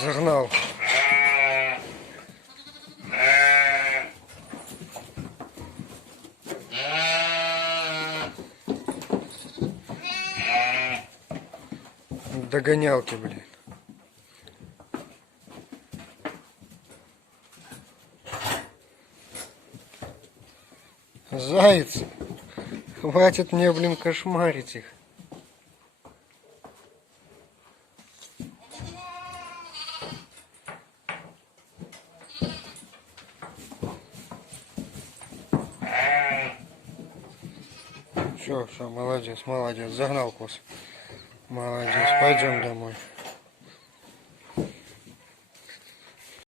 Загнал. Догонялки, блин. Заяц, хватит мне, блин, кошмарить их. Все, молодец, молодец, загнал коз. Молодец, пойдем домой.